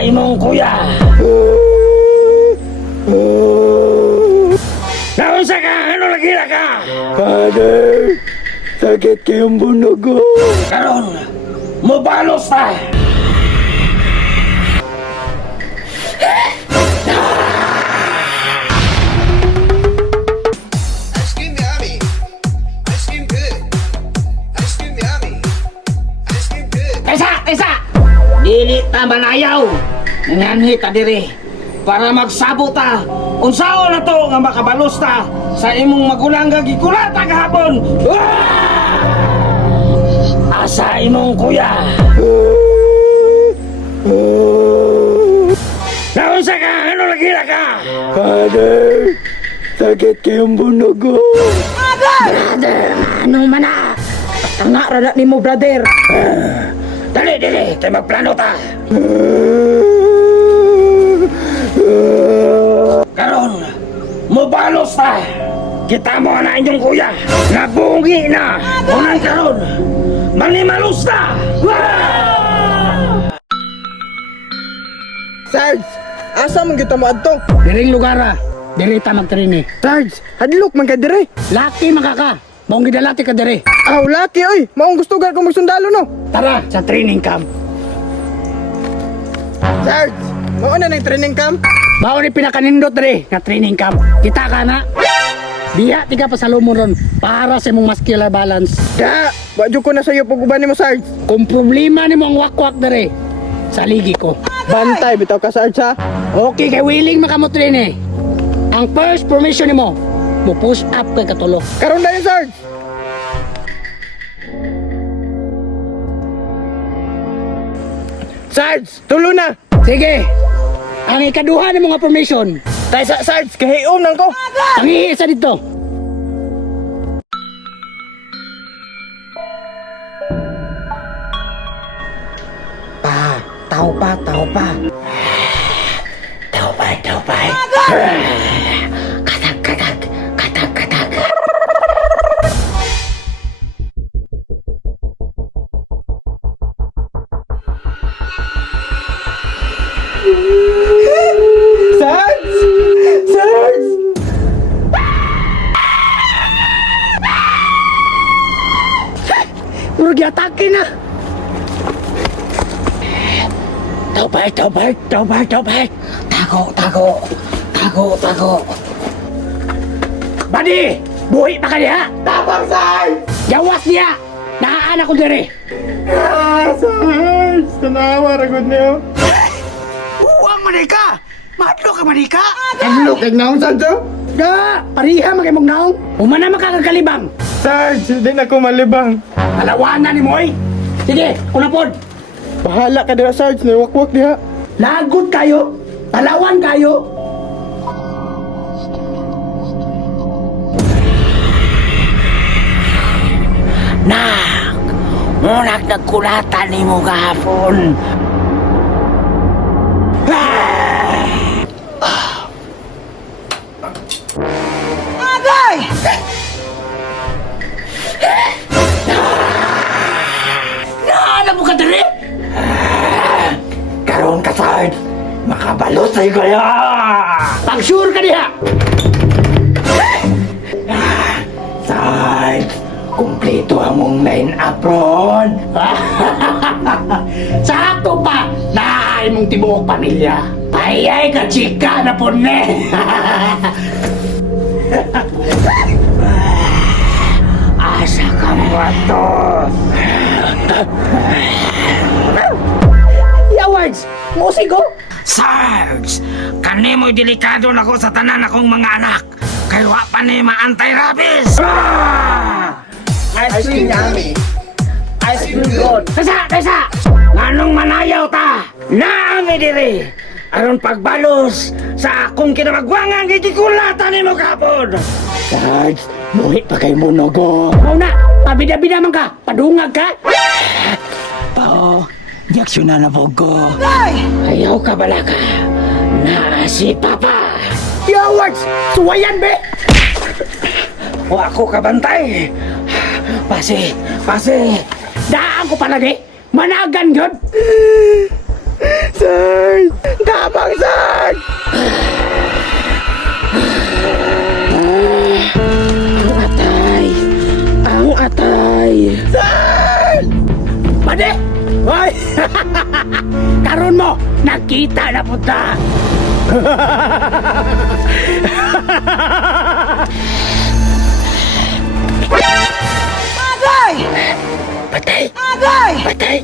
Asa imong kuya? Naunsa ka? Ano lagi na ka? Father, sakit kayong bunog ko. Karon, mubalos ta! Ice cream yummy. Ice cream good. Ice cream yummy. Ice cream good. Tesa! Dili ta manayaw! Nanganhi ta diri para magsabot ta unsaon na to nga makabalos ta sa imong magulang nga gikulata kahapon! Asa imong kuya? Naunsa ka? Ano lagi na ka? Father, sakit kayong bunog ko. Brother, ano man na? Tanga rada nimo brother. Dali, tayo magplano ta. Karon, mubalos ta. Kita mo na inyong kuya. Nabungi na. Unang karon, manimalos na. Sarge, asa man kita moadto? Diring lugar diri ta magtrini. Sarge, hadlok man ka dire. Laki makaka. Mong gidalati ka diri. Aw laki oy, maong gusto ka kung magsundalo no. Tara sa training camp. Sarge, mao na nang training camp. Mao ni pinakanindot diri nga training camp. Kita ka na. Diha tiga pa sa ron para sa imong muscular balance. Da, wadyo ko na sayo pag uban nimo Sarge. Kung problema nimo ang wakwak diri, saligi ko. Bantay bitaw ka Sarge ha. Okay kay willing makamot rin eh. Ang first formation nimo, mo push up kay katulo. Karon dayon Sarge. Sarge, tulo na. Sige. Ang ikaduha nimo nga formation, Tay sa Sarge, kahiom nang ko. ang iisa dito. Tao pa. Tao pa. Katak. Sarge! Sarge! Murag atake na. Taubay. Tago. Badi! Buhi pa ka niya! Tabang Sarge! Yawas niya! Nakaan ako diri! Sarge! Tanawa ragod niyo. Uwang manika! Madlo ka manika! Hadlok kay naon Sarge? Ga! Pariha magimong naong! Umana makakakalibang! Sarge, di na ko malibang. Alawanan ni Moy! Sige, unapod! Bahala ka dira Sarge, nawakwak diha. Lagot kayo! Alawan kayo! Nak! Munak nagkulatan ni mo kahapon! Nahanap mo ka dali? Karoon ka, Sarge! Makabalot sa'yo kaya! Pag-sure ka diha! Sarge! Kumpleto ang mong main apron! Sakto pa! Nahay mong tibuok pamilya! Payay ka, chika na po ne! Asa ka mo to? Yawards! Musigo! Sarge! Kani mo'y delikado na ko sa tanan akong mga anak! Kaya wa pa ni ma-anti-rabies! Ice cream yummy. Ice cream good. Tesa! Nganong manayaw ta? Naangi diri! Aron pagbalos sa akong kinamagwangang gigikulatan ni mo kapon! Sarge, buhi pa kay munogo. Mauna! Pabida-bida man ka! Padungag ka! Pao, yaksyon na po ko. Ayaw ka bala ka! Na si Papa! Yawards! Suwayan be! O ako kabantay! Pasi! Daan ko palagi! Managan yun! Sarge! Tabang, Sarge! Ang atay! Ang atay! Sarge! Pade! Hoy! Karon mo! Nakita na punta! Agay! Patay! Agay! Patay!